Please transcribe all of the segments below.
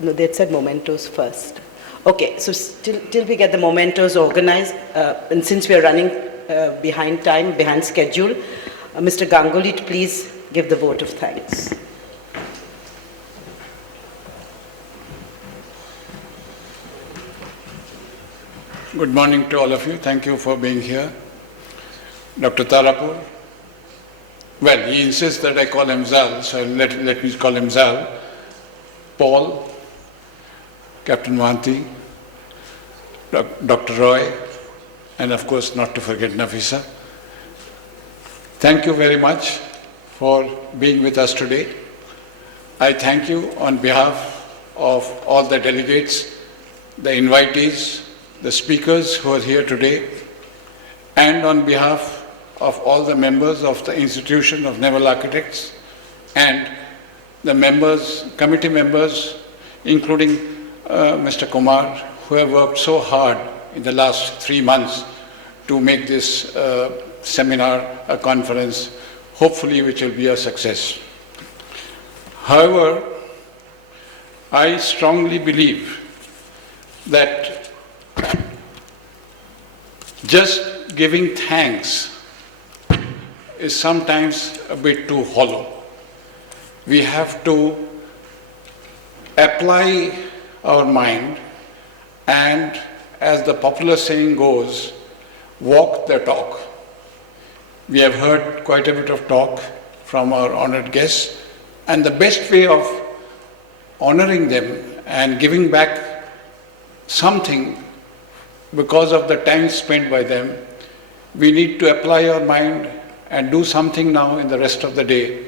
no, they had said mementos first. Okay, so till we get the mementos organized, and since we are running behind time, behind schedule, Mr. Ganguly, please give the vote of thanks. Good morning to all of you. Thank you for being here. Dr. Tarapur. Well, he insists that I call him Zal, so let me call him Zal. Paul, Captain Mohanty, Dr. Roy, and of course not to forget Nafisa. Thank you very much for being with us today. I thank you on behalf of all the delegates, the invitees, the speakers who are here today, and on behalf of all the members of the Institution of Naval Architects and the members, committee members, including Mr. Kumar, who have worked so hard in the last 3 months to make this seminar, a conference, hopefully which will be a success. However, I strongly believe that just giving thanks is sometimes a bit too hollow. We have to apply our mind and, as the popular saying goes, walk the talk. We have heard quite a bit of talk from our honored guests, and the best way of honoring them and giving back something because of the time spent by them, we need to apply our mind and do something now in the rest of the day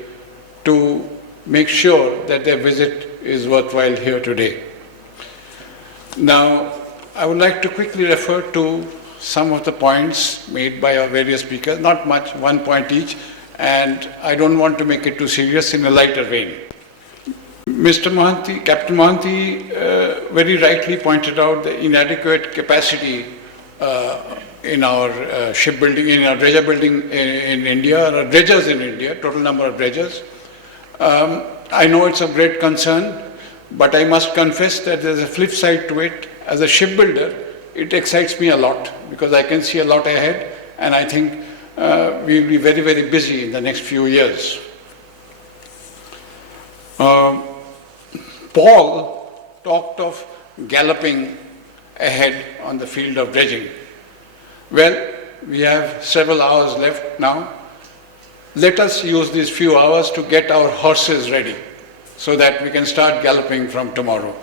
to make sure that their visit is worthwhile here today. Now, I would like to quickly refer to some of the points made by our various speakers, not much, 1 point each, and I don't want to make it too serious, in a lighter vein. Mr. Mohanty, Captain Mohanty very rightly pointed out the inadequate capacity in our shipbuilding, in our dredger building in India, or dredgers in India, total number of dredgers. I know it's of great concern, but I must confess that there's a flip side to it. As a shipbuilder, it excites me a lot because I can see a lot ahead, and I think we'll be very, very busy in the next few years. Paul talked of galloping ahead on the field of dredging. Well, we have several hours left now. Let us use these few hours to get our horses ready so that we can start galloping from tomorrow.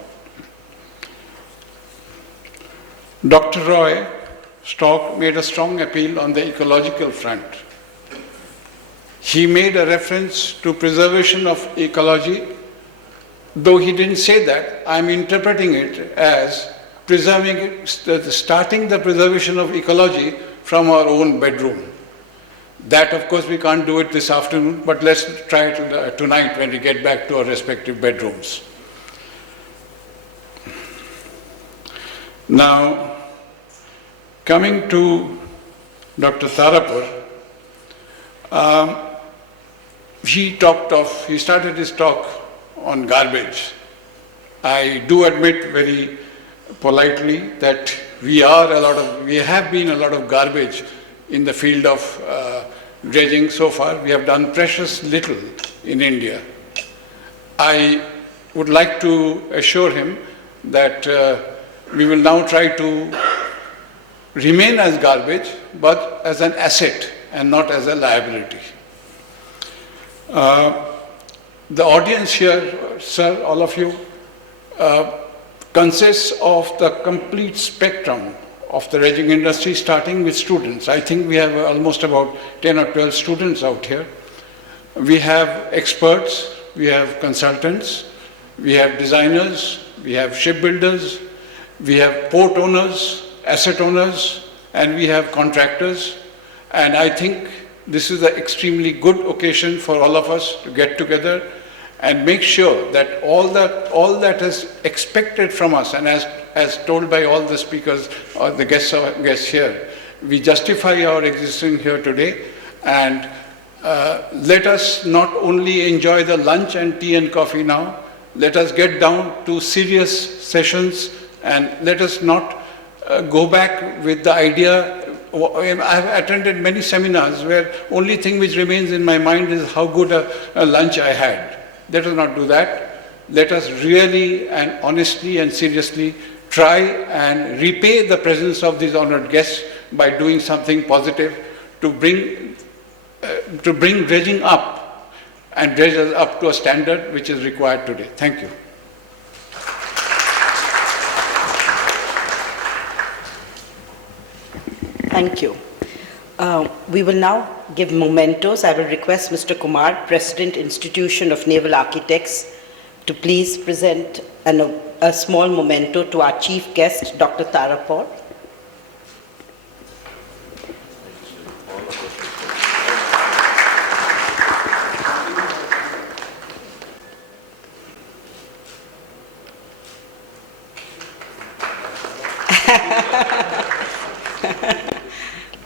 Dr. Roy made a strong appeal on the ecological front. He made a reference to preservation of ecology. Though he didn't say that, I'm interpreting it as preserving it, starting the preservation of ecology from our own bedroom. That, of course, we can't do it this afternoon, but let's try it tonight when we get back to our respective bedrooms. Now, coming to Dr. Tarapur, he started his talk on garbage. I do admit very politely that we have been a lot of garbage in the field of dredging so far. We have done precious little in India. I would like to assure him that we will now try to remain as garbage, but as an asset and not as a liability. The audience here, sir, all of you, consists of the complete spectrum of the dredging industry, starting with students. I think we have almost about 10 or 12 students out here. We have experts, we have consultants, we have designers, we have shipbuilders, we have port owners, asset owners, and we have contractors. And I think this is an extremely good occasion for all of us to get together and make sure that all that is expected from us, and as told by all the speakers or the guests here, we justify our existence here today, and let us not only enjoy the lunch and tea and coffee now, Let us get down to serious sessions and let us not go back with the idea. I have attended many seminars where only thing which remains in my mind is how good a lunch I had. Let us not do that. Let us really and honestly and seriously try and repay the presence of these honored guests by doing something positive to bring dredging up and dredge us up to a standard which is required today. Thank you. Thank you. We will now give mementos. I will request Mr. Kumar, President, Institution of Naval Architects, to please present a small memento to our chief guest, Dr. Tara Paul.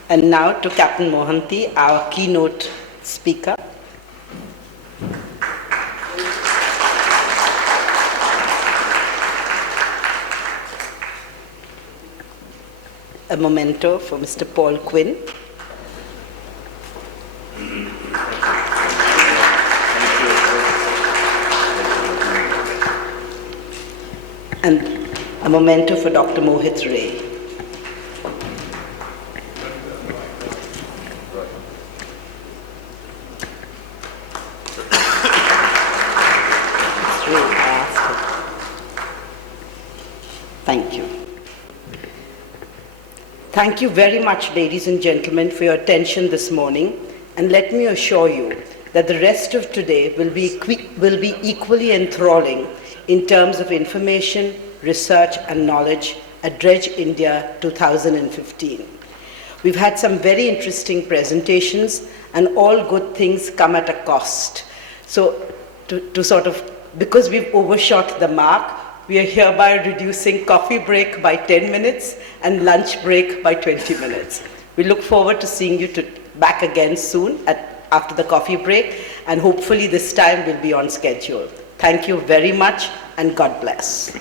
And now to Captain Mohanty, our keynote speaker. A memento for Mr. Paul Quinn. And a memento for Dr. Mohit Ray. Thank you. Thank you very much, ladies and gentlemen, for your attention this morning. And let me assure you that the rest of today will be equally enthralling in terms of information, research, and knowledge at Dredge India 2015. We've had some very interesting presentations, and all good things come at a cost. So because we've overshot the mark, we are hereby reducing coffee break by 10 minutes and lunch break by 20 minutes. We look forward to seeing you back again soon after the coffee break, and hopefully this time we'll be on schedule. Thank you very much, and God bless.